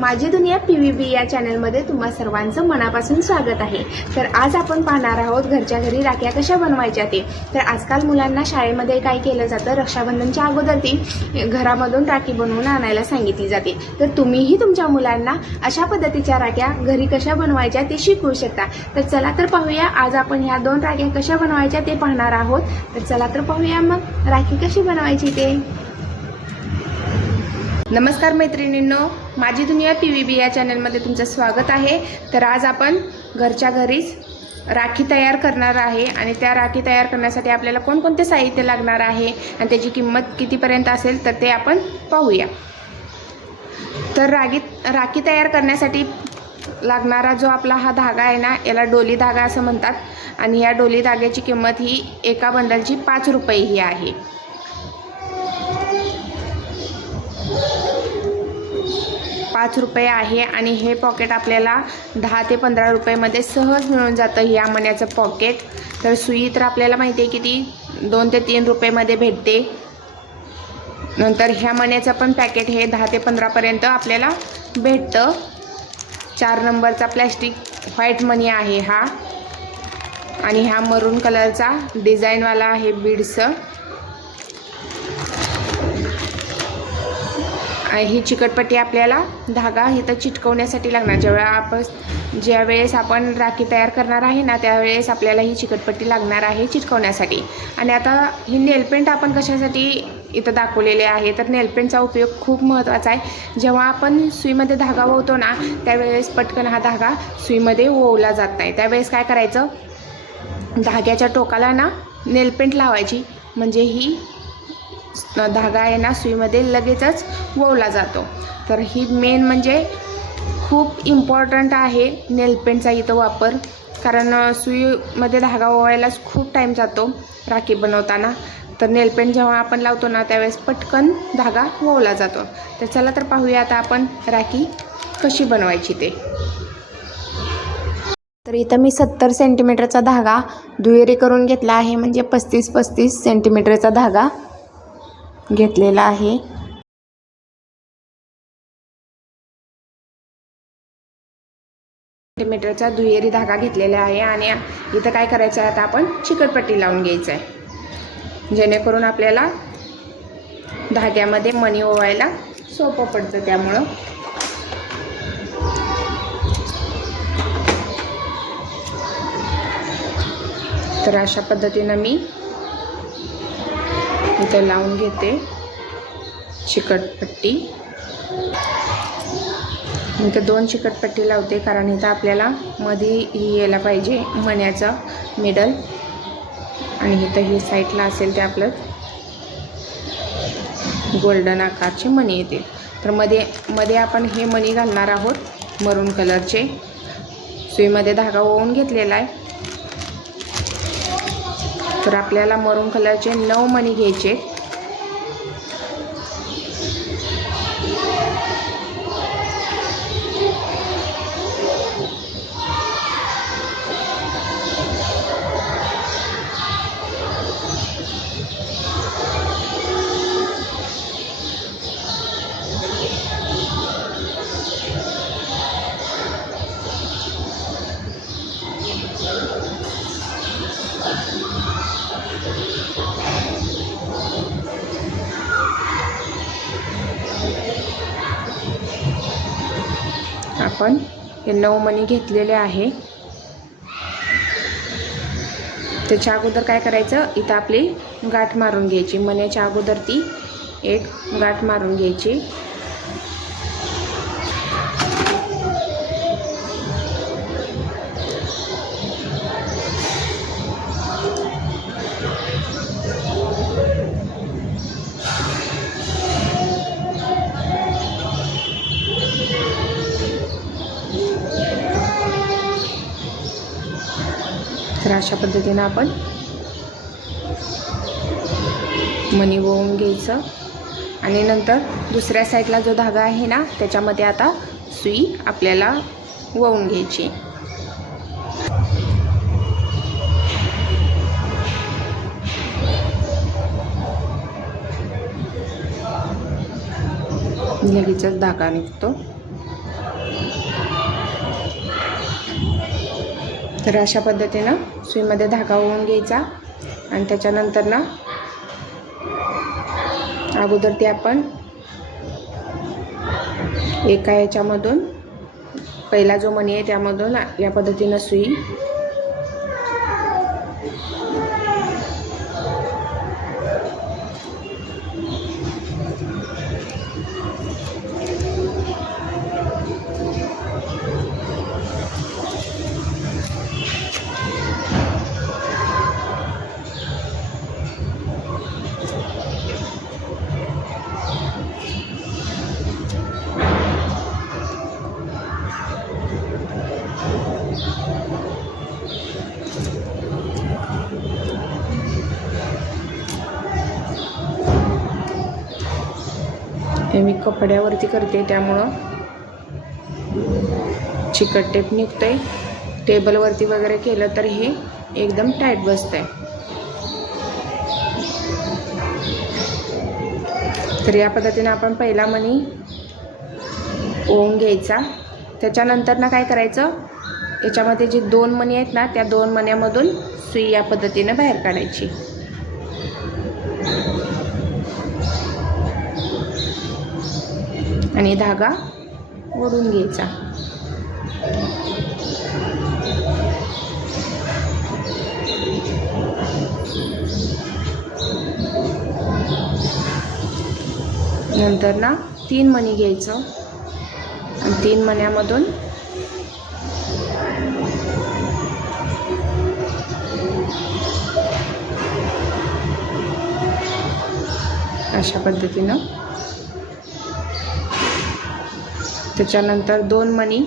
माझी दुनिया P V बी या चॅनलमध्ये तुम्हा सर्वांचं मनापासून स्वागत आहे. तर आज आपण पाहणार आहोत घरच्या घरी राख्या कशा बनवायच्या ते. तर आजकाल मुलांना शाळेमध्ये काय केलं जातं? रक्षाबंधनच्या अगोदर ती घरामधून राखी बनवून आणायला सांगितली जाते. तर तुम्हीही तुमच्या मुलांना अशा पद्धतीच्या राख्या घरी कशा बनवायच्या ते शिकवू शकता. तर चला तर पाहूया आज आपण ह्या दोन राख्या कशा बनवायच्या ते पाहणार आहोत. तर चला तर पाहूया मग राखी कशी बनवायची ते. नमस्कार मैत्रिणींनो माझी दुनिया पी व्ही बी या चॅनलमध्ये तुमचं स्वागत आहे. तर आज आपण घरच्या घरीच राखी तयार करणार आहे आणि त्या राखी तयार करण्यासाठी आपल्याला कोणकोणते साहित्य लागणार आहे आणि त्याची किंमत कितीपर्यंत असेल तर ते आपण पाहूया. तर रागी राखी तयार करण्यासाठी लागणारा जो आपला हा धागा आहे ना याला डोली धागा असं म्हणतात. आणि या डोली धाग्याची किंमत ही एका बंडलची पाच रुपये ही आहे. पाच रुपये आहे आणि हे पॉकेट आपल्याला दहा ते पंधरा रुपयेमध्ये सहज मिळून जातं ह्या मण्याचं पॉकेट तर सुई तर आपल्याला माहिती आहे की ती दोन ते तीन रुपयेमध्ये भेटते. नंतर ह्या मण्याचं पण पॅकेट हे दहा ते पंधरापर्यंत आपल्याला भेटतं. चार नंबरचा प्लॅस्टिक व्हाईट मनी आहे हा. आणि हा मरून कलरचा डिझाईनवाला आहे बीड्सचं ही चिकटपट्टी आपल्याला धागा इथं चिटकवण्यासाठी लागणार. ज्यावेळा आपण ज्या वेळेस आपण राखी तयार करणार आहे ना त्यावेळेस आपल्याला ही चिकटपट्टी लागणार आहे चिटकवण्यासाठी. आणि आता ही नेलपेंट आपण कशासाठी इथं दाखवलेले आहे तर नेलपेंटचा उपयोग खूप महत्त्वाचा आहे. जेव्हा आपण सुईमध्ये धागा ओवतो ना त्यावेळेस पटकन हा धागा सुईमध्ये ओवला जात नाही. त्यावेळेस काय करायचं? धाग्याच्या टोकाला ना नेलपेंट लावायची. म्हणजे ही धागा आहे ना सुईमध्ये लगेचच ववला जातो. तर ही मेन म्हणजे खूप इम्पॉर्टंट आहे नेलपेंटचा इथं वापर. कारण सुईमध्ये धागा ओवायलाच खूप टाईम जातो राखी बनवताना. तर नेलपेंट जेव्हा आपण लावतो ना त्यावेळेस पटकन धागा ओवला जातो. तर चला तर पाहूया आता आपण राखी कशी बनवायची ते. तर इथं मी सत्तर सेंटीमीटरचा धागा दुहेरी करून घेतला आहे. म्हणजे पस्तीस पस्तीस सेंटीमीटरचा धागा घेतलेला आहे. सेंटीमीटरचा दुहेरी धागा घेतलेला आहे आणि इथं काय करायचं आहे? आता आपण चिकटपट्टी लावून घ्यायचं आहे. जेणेकरून आपल्याला धाग्यामध्ये मणी ओवायला सोपं पडतं त्यामुळं. तर अशा पद्धतीनं मी इथं लावून घेते. चिकटपट्टी इथं दोन चिकटपट्टी लावते कारण इथं आपल्याला मध्ये ही यायला पाहिजे मण्याचं मिडल आणि इथं ही साईडला असेल ते आपलं गोल्डन आकारचे मणी येतील तर मध्ये मध्ये आपण हे मणी घालणार आहोत मरून कलरचे सुईमध्ये धागा ओवून घेतलेला आहे. तर आपल्याला मरून कलरचे नऊ मणी घ्यायचे. आपण हे नऊ मणी घेतलेले आहे. त्याच्या अगोदर काय करायचं? इथं आपली गाठ मारून घ्यायची. मण्याच्या अगोदर ती एक गाठ मारून घ्यायची. तर अशा पद्धतीनं आपण मणी वळून घ्यायचं. आणि नंतर दुसऱ्या साईडला जो धागा आहे ना त्याच्यामध्ये आता सुई आपल्याला वळून घ्यायची. लगेचच धागा निघतो. तर अशा पद्धतीनं सुईमध्ये धागा होऊन घ्यायचा. आणि त्याच्यानंतर ना अगोदर ते आपण एका याच्यामधून पहिला जो मणी आहे त्यामधून या पद्धतीनं सुई कपड्यावरती करते त्यामुळं चिकट टेप निघतं आहे टेबलवरती वगैरे केलं तर हे एकदम टाईट बसतंय. तर या पद्धतीनं आपण पहिला मणी ओवून घ्यायचा. त्याच्यानंतर ना काय करायचं? याच्यामध्ये जे दोन मणी आहेत ना त्या दोन मण्यामधून सुई या पद्धतीनं बाहेर काढायची. आणि धागा ओढून घ्यायचा. नंतर ना तीन मणी घ्यायचं. आणि तीन मण्यामधून अशा पद्धतीनं त्याच्यानंतर दोन मणी.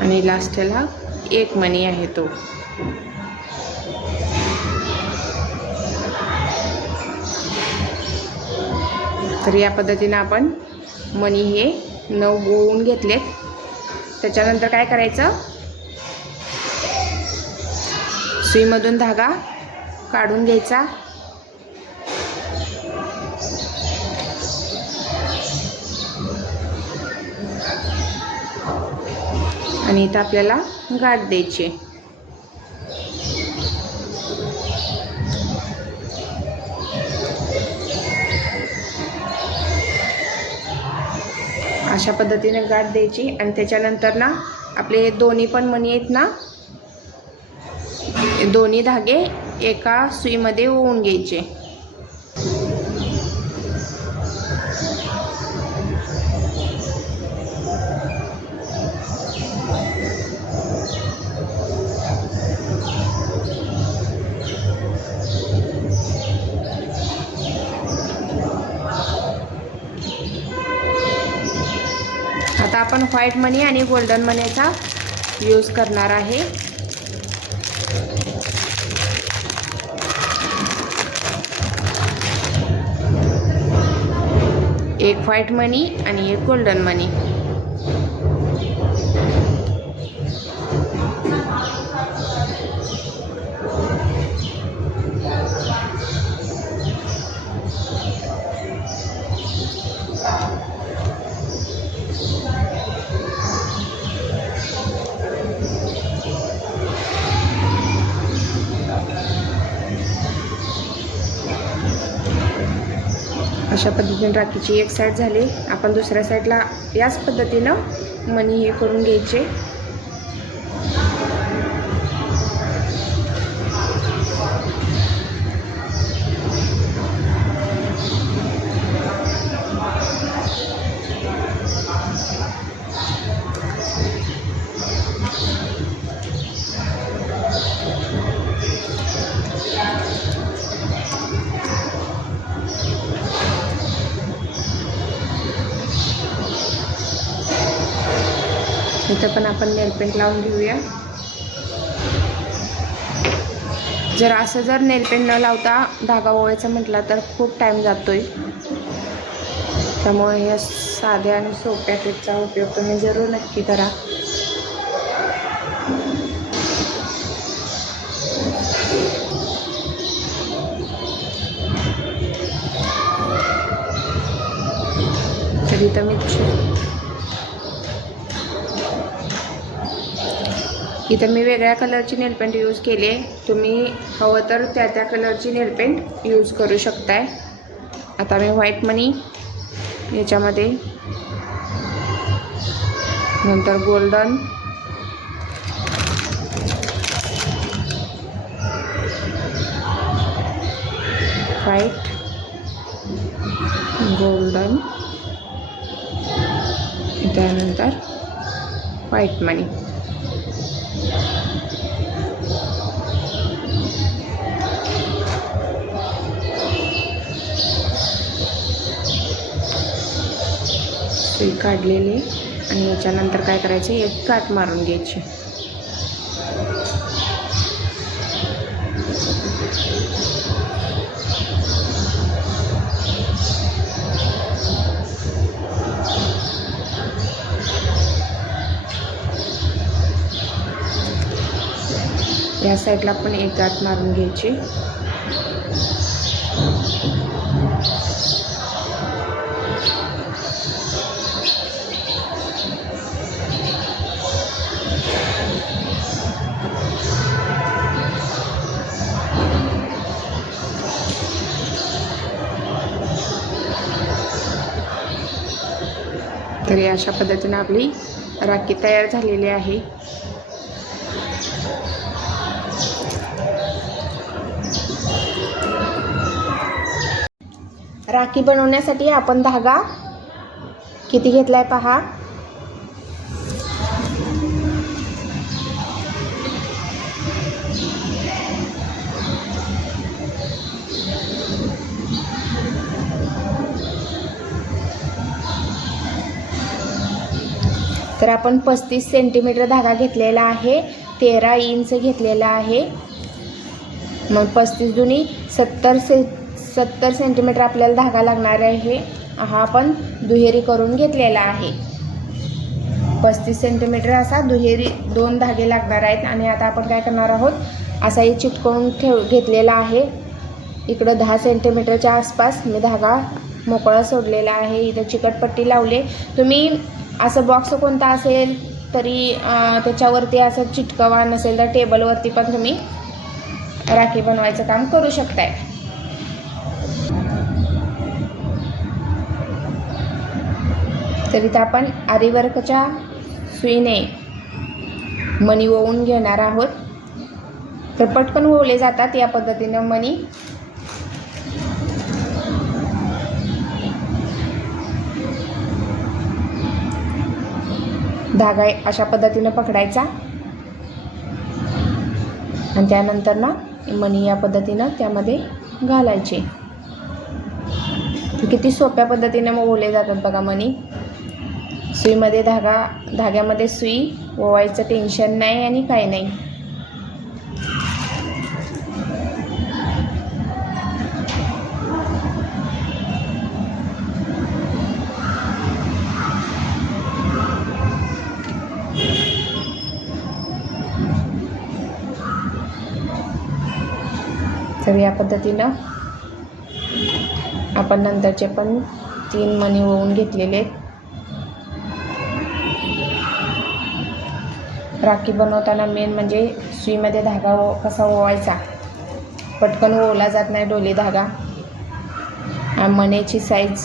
आणि लास्टला एक मणी आहे तो. तर या पद्धतीनं आपण मणी हे नऊ गोळून घेतलेत. त्याच्यानंतर काय करायचं? सुईमधून धागा काढून घ्यायचा. आणि इथं आपल्याला गाठ द्यायची अशा पद्धतीने गाठ द्यायची आणि त्याच्यानंतर ना आपले दोन्ही पण मणी आहेत ना दोन्ही धागे एका सुईमध्ये ओवून घ्यायचे. व्हाईट मनी आणि गोल्डन मनीचा यूज करणार आहे. एक व्हाईट मनी आणि एक गोल्डन मनी. अशा पद्धतीने राखीची एक साईड झाली. आपण दुसऱ्या साईडला याच पद्धतीनं मनी हे करून घ्यायचे. इथं पण आपण नेलपेंट लावून घेऊया. जर असं जर नेलपेंट न लावता धागा ओळायचा म्हटला तर खूप टाईम जातोय. त्यामुळे या साध्या आणि सोप्या ट्रिकचा उपयोग तुम्ही जरूर नक्की करा. तरी तर मी इथं मी वेगळ्या कलरची नेलपेंट यूज केली आहे. तुम्ही हवं तर त्या त्या कलरची नेलपेंट यूज करू शकताय. आता मी व्हाईट मनी याच्यामध्ये. नंतर गोल्डन व्हाईट गोल्डन त्यानंतर व्हाईट मनी सुई काढलेली आणि याच्यानंतर काय करायचं एक काट मारून घ्यायची या साईडला पण एक गाठ मारून घ्यायची. तरी अशा पद्धतीने आपली राखी तयार झालेली आहे. राखी बनवण्यासाठी आपण धागा किती घेतला आहे पहा. तर आपण पस्तीस सेंटीमीटर धागा घेतलेला आहे तेरा इंच घेतलेला आहे. मग पस्तीस दुनी सत्तर से सत्तर सेंटीमीटर आपल्याला धागा लागणार आहे. हा आपण दुहेरी करून घेतलेला आहे. पस्तीस सेंटीमीटर असा दुहेरी दोन धागे लागणार आहेत. आणि आता आपण काय करणार आहोत? असा हे चिटकवून ठेव घेतलेला आहे. इकडं दहा सेंटीमीटरच्या आसपास मी धागा मोकळा सोडलेला आहे. इथं चिकटपट्टी लावले. तुम्ही असं बॉक्स कोणता असेल तरी त्याच्यावरती असं चिटकवा. नसेल तर टेबलवरती पण तुम्ही राखी बनवायचं काम करू शकताय. तर इथं आपण आरीवर्कच्या सुईने मणी ओवून घेणार आहोत. तर पटकन ओवले जातात या पद्धतीनं मणी. धागा अशा पद्धतीनं पकडायचा. आणि त्यानंतर ना मणी या पद्धतीनं त्यामध्ये घालायचे. किती सोप्या पद्धतीने मग ओले जातात बघा मणी. सुईमध्ये धागा धाग्यामध्ये सुई ओवायचं टेन्शन नाही आणि काही नाही. तर या पद्धतीनं आपण नंतरचे पण तीन मणी ओवून घेतलेले आहेत. राखी बनवताना मेन म्हणजे सुईमध्ये धागा ओ कसा ओवायचा? पटकन ओवला जात नाही डोली धागा. मण्याची साईज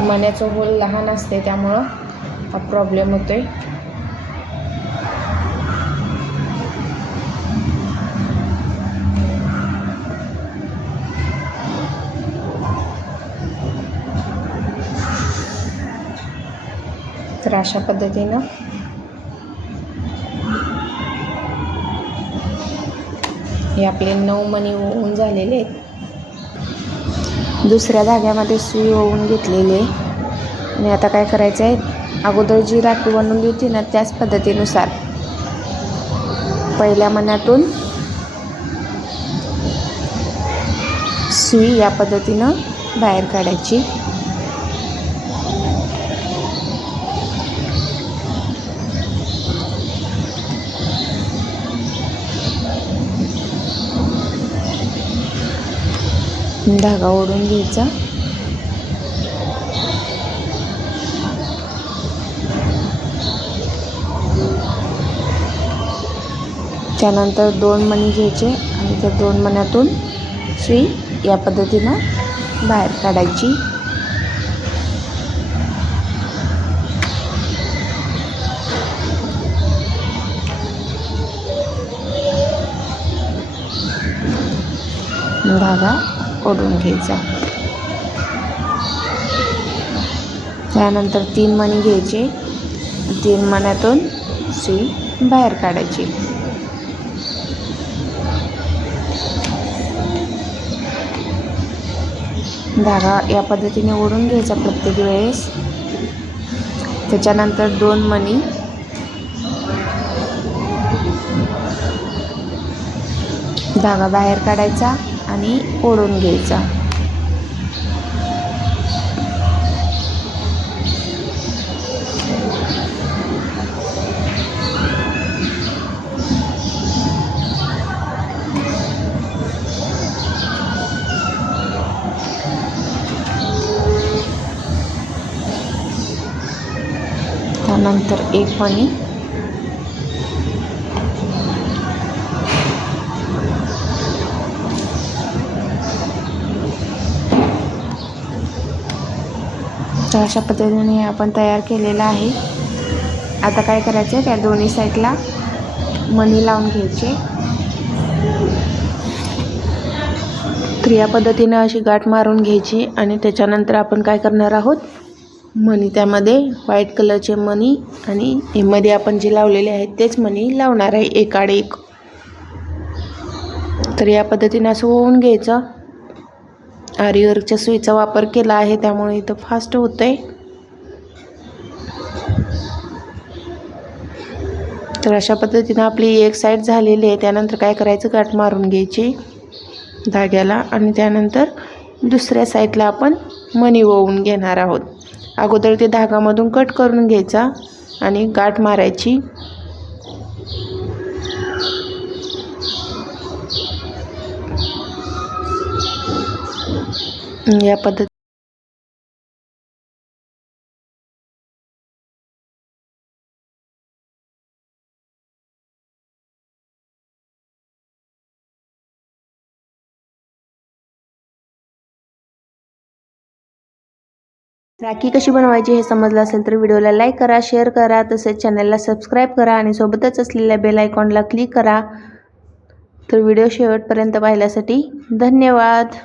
मण्याचं होल लहान असते त्यामुळं हा प्रॉब्लेम होतो आहे तर अशा पद्धतीनं हे आपले नऊ मणी होऊन झालेले आहेत. दुसऱ्या धाग्यामध्ये सुई होऊन घेतलेली आहे. आणि आता काय करायचं आहे? अगोदर जी राखी बनवली होती ना त्याच पद्धतीनुसार. पहिल्या मण्यातून सुई या पद्धतीनं बाहेर काढायची. धागा ओढून घ्यायचा. त्यानंतर दोन मणी घ्यायचे आणि त्या दोन मण्यातून सुई या पद्धतीनं बाहेर काढायची. धागा ओढून घ्यायचा. त्यानंतर तीन मणी घ्यायचे. तीन मण्यातून सुई बाहेर काढायची. धागा या पद्धतीने ओढून घ्यायचा प्रत्येक वेळेस. त्याच्यानंतर दोन मणी. धागा बाहेर काढायचा. आणि ओढून घ्यायचा. त्यानंतर एक पाणी तर अशा पद्धतीने आपण तयार केलेला आहे. आता काय करायचं त्या दोन्ही साईडला मणी लावून घ्यायचे. तर या अशी गाठ मारून घ्यायची आणि त्याच्यानंतर आपण काय करणार आहोत? मणी त्यामध्ये व्हाईट कलरचे मणी आणि हे मध्ये आपण जे लावलेले आहेत तेच मणी लावणार आहे एकाड एक. तर या पद्धतीने असं होऊन घ्यायचं. आरीवर्कच्या सुईचा वापर केला आहे त्यामुळे इथं फास्ट होतं आहे तर अशा पद्धतीनं आपली एक साईड झालेली आहे त्यानंतर काय करायचं? गाठ मारून घ्यायची धाग्याला आणि त्यानंतर दुसऱ्या साईडला आपण मणी ओवून घेणार आहोत. अगोदर ते धागामधून कट करून घ्यायचा आणि गाठ मारायची. या पद्धती राखी कशी बनवायची हे समजलं असेल तर व्हिडिओला लाईक करा शेअर करा तसेच चॅनलला सबस्क्राईब करा आणि सोबतच असलेल्या बेल आयकॉनला क्लिक करा. तर व्हिडिओ शेवटपर्यंत पाहिल्यासाठी धन्यवाद.